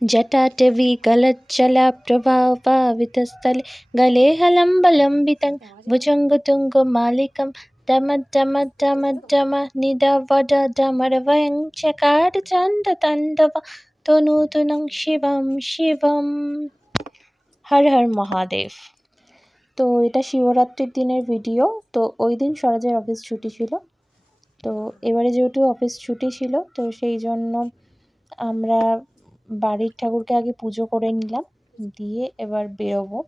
जटाटवी गलज्जला प्रभावावितस्थले गले हलम्बलम्बितं भुजङ्गतुङ्गमालिकं डमड्डमड्डमड्डम निडवडडमरवयं चकारचण्डताण्डव तनूतनं शिवं शिवम। हर हर महादेव। তো এটা শিবরাত্রির দিনের ভিডিও। তো ওই দিন স্বরাজের অফিস ছুটি ছিল। তো এবারে যেহেতু অফিস ছুটি ছিল তো সেই জন্য আমরা বাড়ির ঠাকুরকে আগে পুজো করে নিলাম, দিয়ে এবার বেরোবো।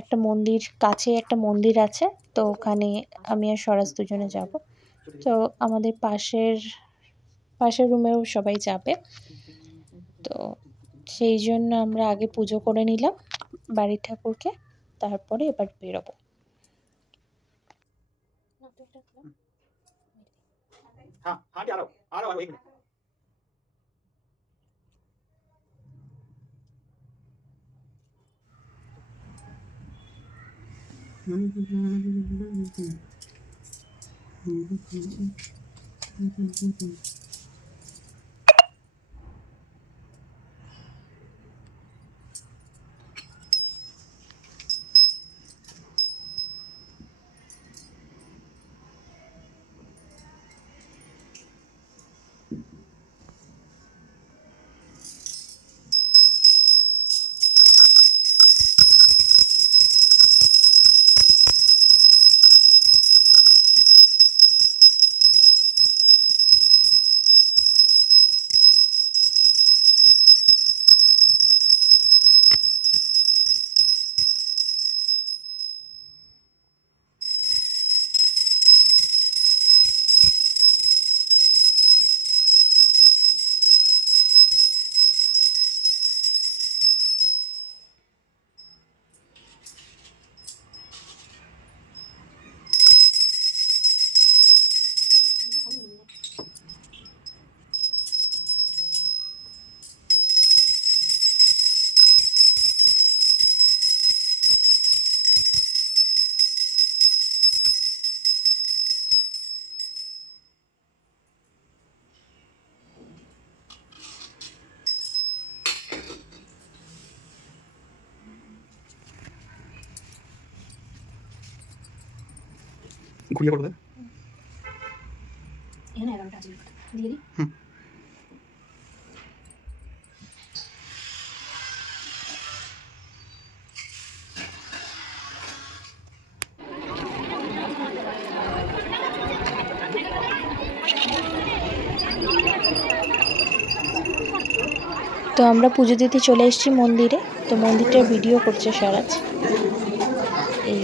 একটা মন্দির, কাছে একটা মন্দির আছে, তো ওখানে আমি আর স্বরাজ দুজনে যাব। তো আমাদের পাশের রুমেও সবাই যাবে, তো সেই জন্য আমরা আগে পুজো করে নিলাম বাড়ির ঠাকুরকে, তারপরে এবার বেরোবো। ঘুরিয়ে করো এখানে 11টা আছে দিয়ে দিই। তো আমরা পুজো দিতে চলে এসেছি মন্দিরে। তো মন্দিরটার ভিডিও করছে স্বরাজ। এই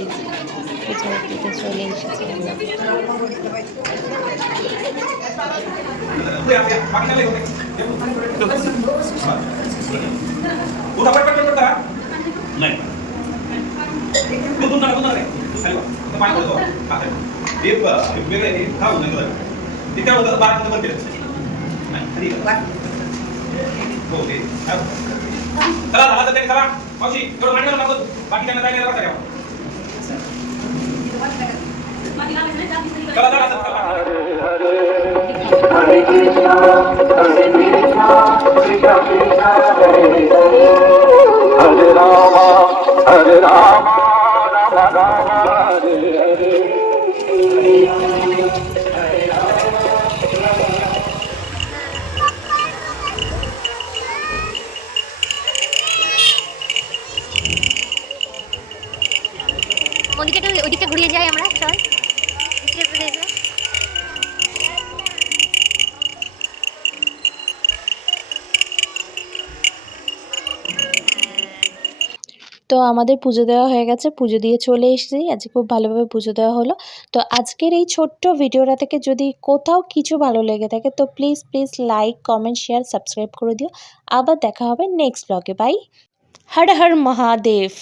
পুজো দিতে চলে এসেছি আমরা। Hare Rama, Rama Rama, Hare Hare. মন্দিরটা ওইদিকটা ঘুরিয়ে যাই আমরা সবাই। তো আমাদের পুজো দেওয়া হয়ে গেছে, পুজো দিয়ে চলে এসেছি। আজকে খুব ভালোভাবে পুজো দেওয়া হলো। তো আজকের এই ছোট্ট ভিডিওটা থেকে যদি কোথাও কিছু ভালো লেগে থাকে তো please like, comment, share, subscribe করে দিও। আবার দেখা হবে নেক্সট ব্লগে। বাই। হর হর মহাদেব।